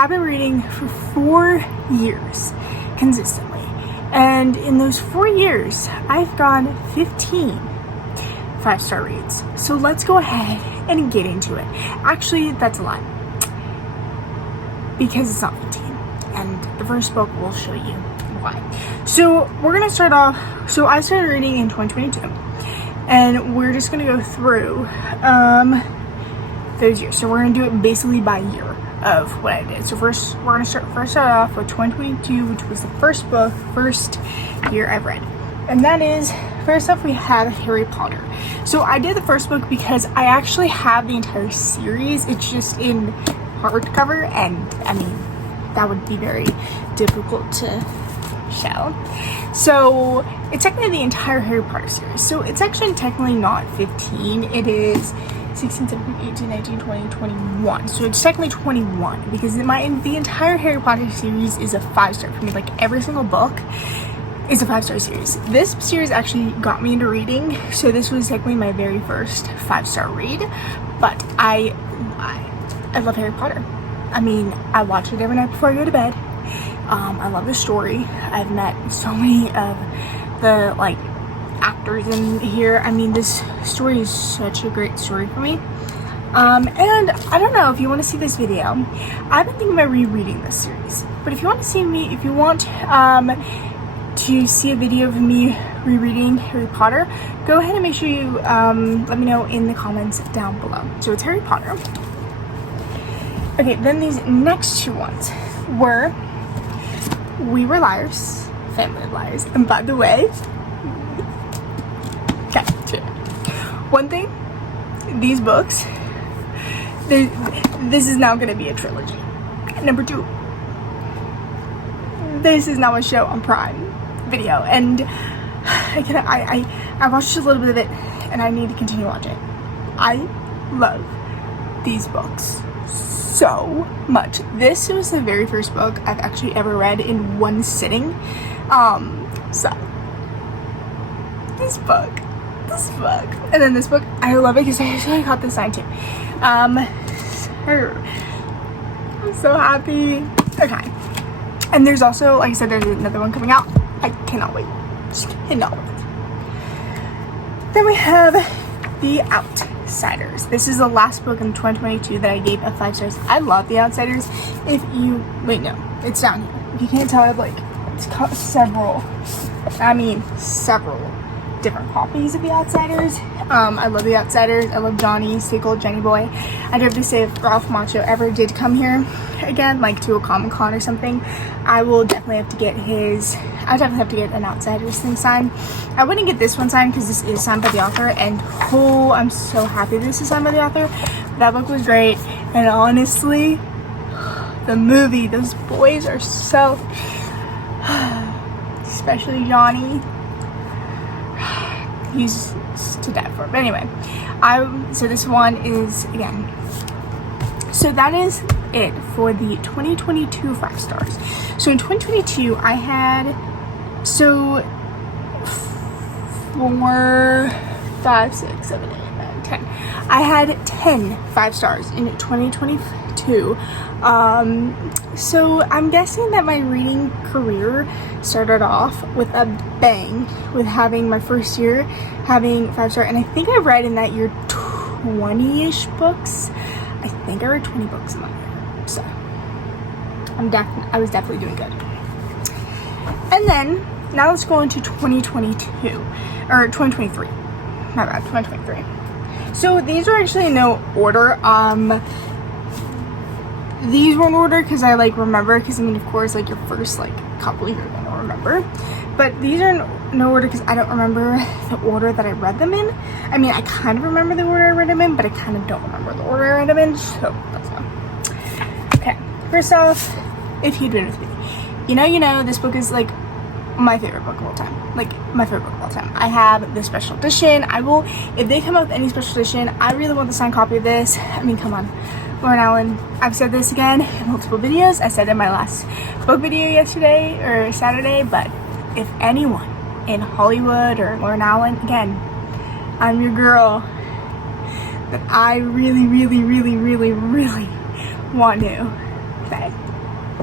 I've been reading for 4 years consistently, and in those 4 years I've gone 15 5-star reads. So let's go ahead and get into it. Actually, that's a lie, because it's not 15, and the first book will show you why. So we're gonna start off. So I started reading in 2022, and we're just gonna go through those years. So we're gonna do it basically by year of what I did. So first we're gonna start off with 2022, which was the first year I've read, and that is, first off, we have Harry Potter. So I did the first book because I actually have the entire series. It's just in hardcover, and I mean that would be very difficult to show. So it's technically the entire Harry Potter series. So it's actually technically not 15. It is 16, 17, 18, 19, 20, 21. So it's technically 21 because the entire Harry Potter series is a 5-star for me. Like every single book is a 5-star series. This series actually got me into reading. So this was technically my very first 5-star read. But I love Harry Potter. I mean, I watch it every night before I go to bed. I love the story. I've met so many of the actors in here. I mean, this story is such a great story for me. And I don't know if you want to see this video. I've been thinking about rereading this series. But if you want to see me, if you want to see a video of me rereading Harry Potter, go ahead and make sure you let me know in the comments down below. So it's Harry Potter. Okay, then these next two ones were We Were Liars, Family of Liars. And by the way, okay, one thing, these books, this is now going to be a trilogy. Number 2, this is now a show on Prime Video, and I watched a little bit of it, and I need to continue watching. I love these books so much. This was the very first book I've actually ever read in one sitting. So this book, and then this book, I love it because I actually got this signed too. I'm so happy. Okay, and there's also, like I said, there's another one coming out. I cannot wait. Just cannot wait. Then we have The Outsiders. This is the last book in 2022 that I gave a 5 stars. I love The Outsiders. If you wait, no, it's down here. If you can't tell, I have several different copies of The Outsiders. I love The Outsiders. I love Johnny, Sickle, Jenny Boy. I do have to say, if Ralph Macchio ever did come here again, like to a Comic-Con or something, I will definitely have to get an Outsiders thing signed. I wouldn't get this one signed because this is signed by the author, and oh, I'm so happy this is signed by the author. That book was great, and honestly, the movie, those boys are so, especially Johnny, he's to die for. But anyway, so this one is, again, so that is it for the 2022 5 stars. So in 2022 I had 4, 5, 6, 7, 8, 9, 10. I had 10 5 stars in 2022. So I'm guessing that my reading career started off with a bang, with having my first year having 5 star, and I think I read in that year 20-ish books. I think I read 20 books in that year, so I was definitely doing good. And then now let's go into 2022 or 2023. My bad, 2023. So these are actually in no order. These were in order because I remember, because I mean, of course, your first couple you're gonna remember, but these are in no order because I don't remember the order that I read them in. I mean, I kind of remember the order I read them in, but I kind of don't remember the order I read them in, so that's fine. Okay, first off, if you've been with me, you know this book is my favorite book of all time. My favorite book of all time. I have the special edition. If they come out with any special edition, I really want the signed copy of this. I mean, come on, Lauren Allen. I've said this again in multiple videos. I said it in my last book video yesterday or Saturday, but if anyone in Hollywood or Lauren Allen, again, I'm your girl, that I really, really, really, really, really want to. Okay.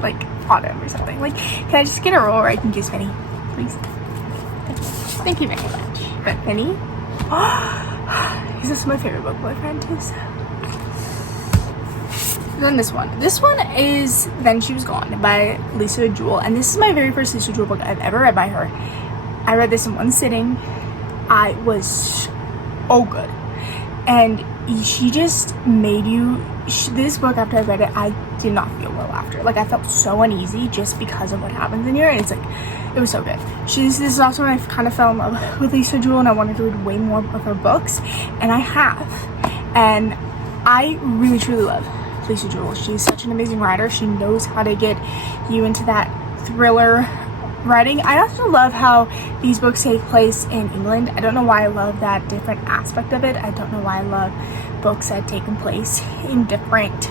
like autumn or something. Like, can I just get a roll where I can kiss Penny, please? Thank you very much. But Penny, is this my favorite book, Boyfriend? Too. Then this one is Then She Was Gone by Lisa Jewell, and this is my very first Lisa Jewell book I've ever read by her. I read this in one sitting. I was so good, and she just made you. This book, after I read it, I did not feel well after. Like, I felt so uneasy just because of what happens in here, and it's like, it was so good. This is also when I kind of fell in love with Lisa Jewell, and I wanted to read way more of her books, and I have, and I really truly love Lisa Jewell. She's such an amazing writer. She knows how to get you into that thriller writing. I also love how these books take place in England. I don't know why I love that different aspect of it. I don't know why I love books that take place in different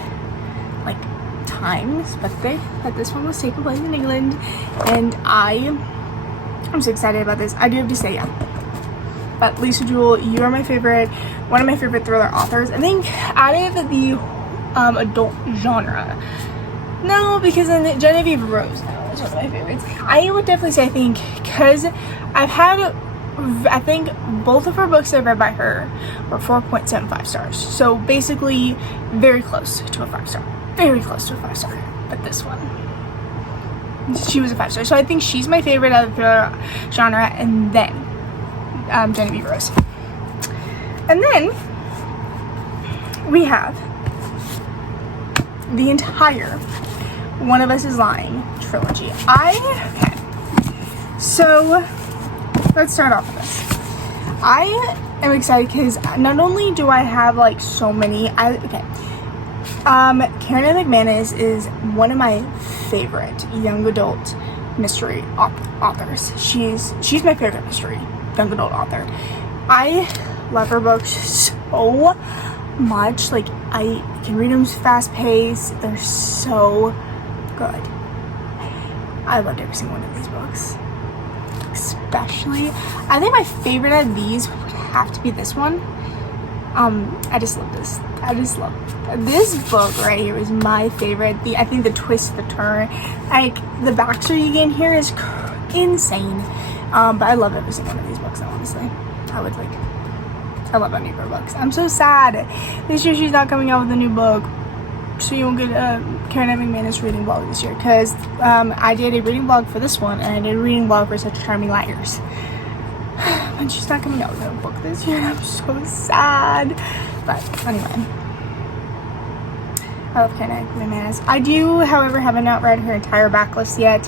like times, but this one was taking place in England, and I'm so excited about this. I do have to say, yeah. But Lisa Jewell, you are my favorite, one of my favorite thriller authors. I think out of the adult genre. No, because then Genevieve Rose now is one of my favorites. I would definitely say, I think, because I think both of her books I've read by her were 4.75 stars. So basically very close to a 5-star. Very close to a 5-star. But this one, she was a 5-star. So I think she's my favorite out of the genre, and then Genevieve Rose. And then we have the entire One of Us is Lying trilogy. Okay. So let's start off with this. I am excited because not only do I have like so many, Karen McManus is one of my favorite young adult mystery authors. She's my favorite mystery young adult author. I love her books so much. Like, I can read them fast paced. They're so good. I loved every single one of these books. Especially, I think my favorite of these would have to be this one. I just love this. This book right here is my favorite. I think the twist, the turn, like the backstory you get in here is insane. But I love every single one of these books, honestly. I love any of her books. I'm so sad this year she's not coming out with a new book, so you won't get Karen McManus reading vlog this year, because I did a reading vlog for this one, and I did a reading vlog for Such Charming Liars, and she's not coming out with a book this year, and I'm so sad. But anyway, I love Karen McManus. I do, however, have not read her entire backlist yet,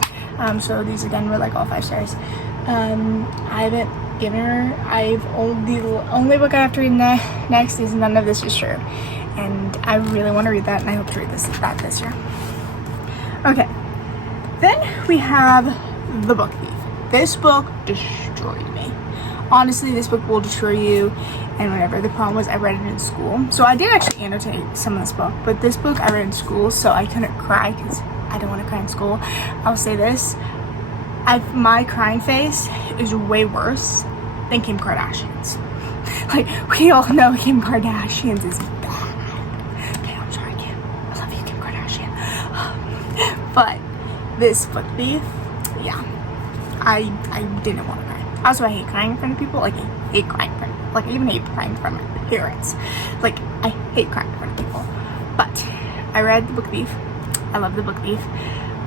so these again were like all 5 stars. I haven't given her. The only book I have to read next is None of This Is True, and I really want to read that, and I hope to read that this year. Okay, then we have The Book Thief. This book destroyed me. Honestly, this book will destroy you and whatever. The problem was I read it in school, so I did actually annotate some of this book, but this book I read in school, so I couldn't cry because I don't want to cry in school. I'll say this, my crying face is way worse than Kim Kardashian's. Like, we all know Kim Kardashian's is bad. Okay, I'm sorry, Kim. I love you, Kim Kardashian. But this Book Thief, yeah, I didn't want to cry. Also, I hate crying in front of people. Like, I hate crying in front of, like, I even hate crying in front of my parents. Like, I hate crying in front of people. But I read The Book Thief. I love The Book Thief.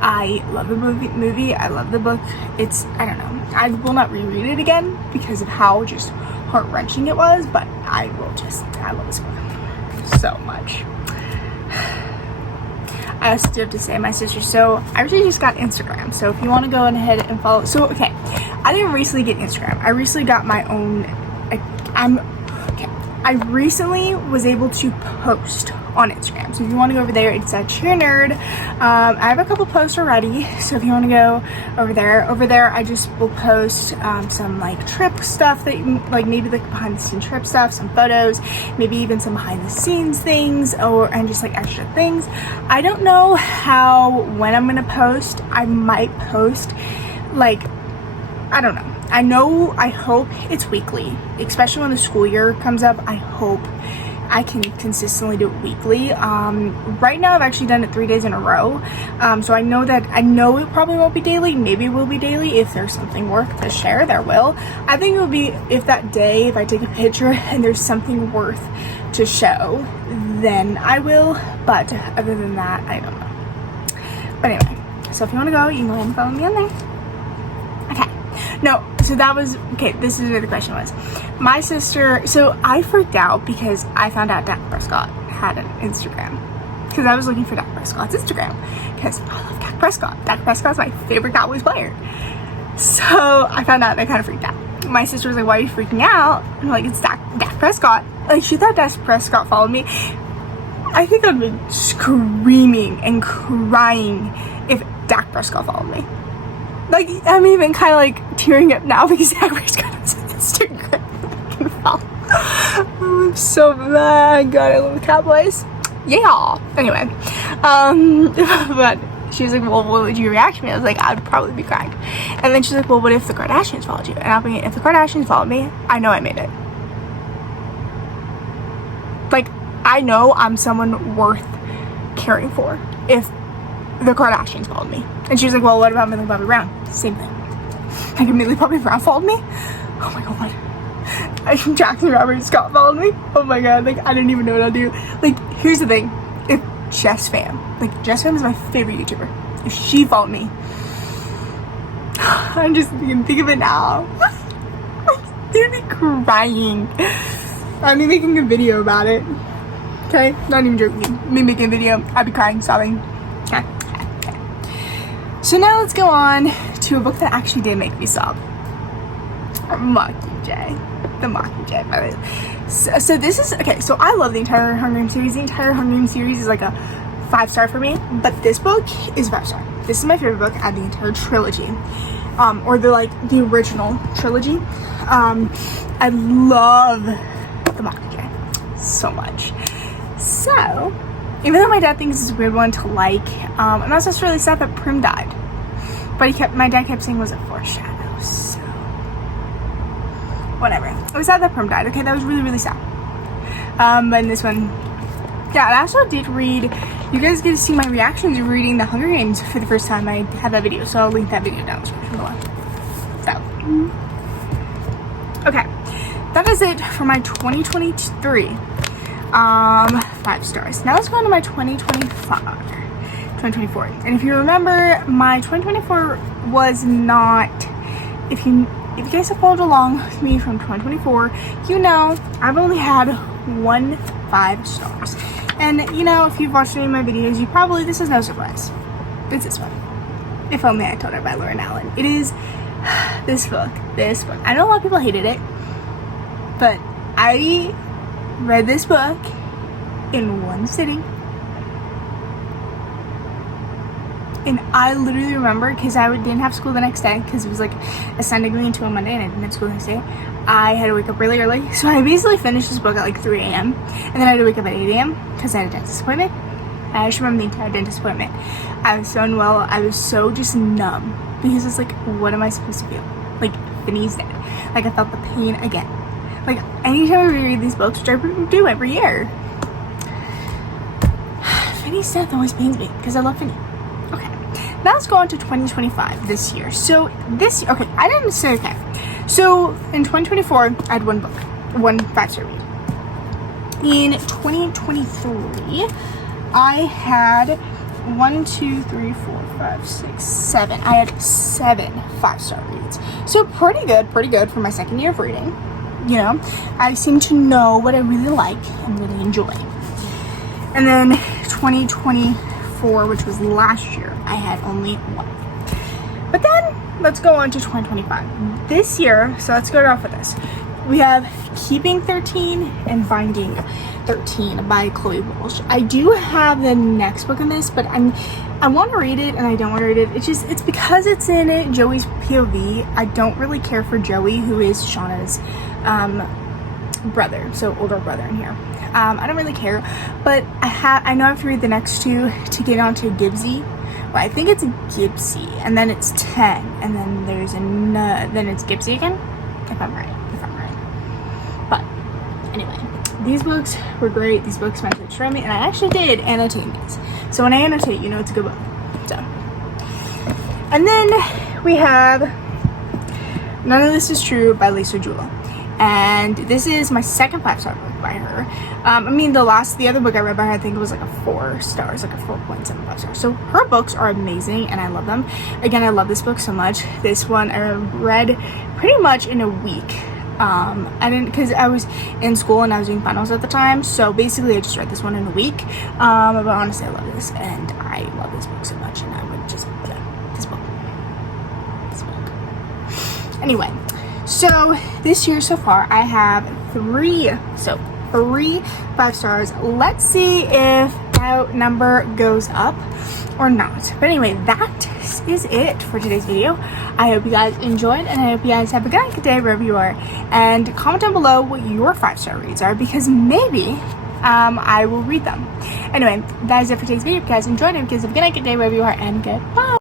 I love the movie. I love the book. I don't know. I will not reread it again because of how just heart-wrenching it was, but I love this book so much. I also do have to say, my sister, so I recently just got Instagram, so if you want to go ahead and follow, so okay, I didn't recently get Instagram. I recently got my own, I recently was able to post on Instagram. So if you want to go over there, it's at Cheer Nerd. I have a couple posts already, so if you want to go over there I just will post some like trip stuff, that like maybe like behind the scenes trip stuff, some photos, maybe even some behind the scenes things, and just like extra things. I don't know when I'm gonna post. I might post like, I don't know. I hope it's weekly, especially when the school year comes up. I hope I can consistently do it weekly. Right now I've actually done it 3 days in a row, so I know it probably won't be daily. Maybe it will be daily. If there's something worth to share, there will. I think it would be if that day, if I take a picture and there's something worth to show, then I will, but other than that, I don't know. But anyway, so if you want to go, you can go ahead and follow me on there. Okay. No, so that was, okay, this is where the question was. My sister, so I freaked out because I found out Dak Prescott had an Instagram. Because I was looking for Dak Prescott's Instagram. Because I love Dak Prescott. Dak Prescott's my favorite Cowboys player. So I found out and I kind of freaked out. My sister was like, why are you freaking out? And I'm like, it's Dak Prescott. Like, she thought Dak Prescott followed me. I think I'd been screaming and crying if Dak Prescott followed me. Like, I'm even kind of like tearing up now because Dak Prescott has an Instagram. I can follow. Oh, I'm so mad. God, I love the Cowboys. Yeah. Anyway, but she was like, well, what would you react to me? I was like, I'd probably be crying. And then she's like, well, what if the Kardashians followed you? And I'll be, if the Kardashians followed me, I know I made it. Like, I know I'm someone worth caring for if the Kardashians followed me. And she was like, well, what about Millie Bobby Brown? Same thing. Like, if Millie Bobby Brown followed me? Oh my god. Jackson Robert Scott followed me? Oh my god, like, I didn't even know what I'd do. Like, here's the thing. If Jess Pham, like, Jess Pham is my favorite YouTuber. If she followed me, I'm just gonna think of it now. You'd be crying. I'd be making a video about it. Okay? Not even joking. Me making a video, I'd be crying, sobbing. Okay. So now let's go on to a book that actually did make me sob. Mockingjay. The Mockingjay, by the way. So this is, okay, so I love the entire Hunger Games series. The entire Hunger Games series is like a 5-star for me, but this book is 5-star. This is my favorite book out of the entire trilogy. Or the original trilogy. I love the Mockingjay so much. So, even though my dad thinks it's a weird one to like, I'm also just really sad that Prim died. But my dad kept saying it was a foreshadow, so whatever. I was sad that Prim died. Okay, that was really, really sad. But in this one, yeah, I also did read, you guys get to see my reactions of reading the Hunger Games for the first time. I had that video, so I'll link that video down the description below. So, okay, that is it for my 2023. 5 stars. Now let's go on to my 2024. And if you remember, my 2024 was not, if you guys have followed along with me from 2024, you know I've only had 1 5 stars. And you know, if you've watched any of my videos, you probably, this is no surprise. It's this one. If Only I Told Her by Lauren Allen. It is this book. I know a lot of people hated it, but I read this book in one sitting. And I literally remember, because I didn't have school the next day, because it was like a Sunday going into a Monday and I didn't have school the next day. I had to wake up really early. So I basically finished this book at like 3 a.m. And then I had to wake up at 8 a.m. because I had a dentist appointment. I just remember the entire dentist appointment. I was so unwell. I was so just numb. Because it's like, what am I supposed to feel? Like, Vinny's dead. Like, I felt the pain again. Like, anytime I reread these books, which I do every year, Vinny's death always pains me because I love Vinny. Okay, now let's go on to 2025, this year. So this, okay, I didn't say, okay. So in 2024, I had 1 book, 1 5-star read. In 2023, I had 1, 2, 3, 4, 5, 6, 7. I had 7 5-star reads. So pretty good for my second year of reading. You know, I seem to know what I really like and really enjoy. And then 2024, which was last year, I had only 1. But then let's go on to 2025. This year, so let's start off with this. We have Keeping 13 and Finding 13 by Chloe Walsh. I do have the next book in this, but I want to read it and I don't want to read it. It's because it's in Joey's POV. I don't really care for Joey, who is Shauna's brother, so older brother in here. I don't really care, but I know I have to read the next 2 to get onto Gibbsy. Well, I think it's Gibbsy, and then it's 10, and then there's then it's Gibbsy again, if I'm right. But anyway, these books were great. These books meant to destroy me, and I actually did annotate these. So when I annotate, you know it's a good book. So, and then we have None of This Is True by Lisa Jewell. And this is my second 5-star book by her. The other book I read by her, I think it was like a 4 stars, like a 4.75 stars. So her books are amazing and I love them. Again, I love this book so much. This one I read pretty much in a week. Because I was in school and I was doing finals at the time. So basically I just read this one in a week. But honestly, I love this and I love this book so much. And I would just, this book. Anyway. So this year so far I have 3 5 stars. Let's see if that number goes up or not. But anyway, that is it for today's video. I hope you guys enjoyed and I hope you guys have a good day wherever you are. And comment down below what your 5-star reads are because maybe I will read them. Anyway, that is it for today's video. If you guys enjoyed it, have a good night, good day wherever you are, and goodbye.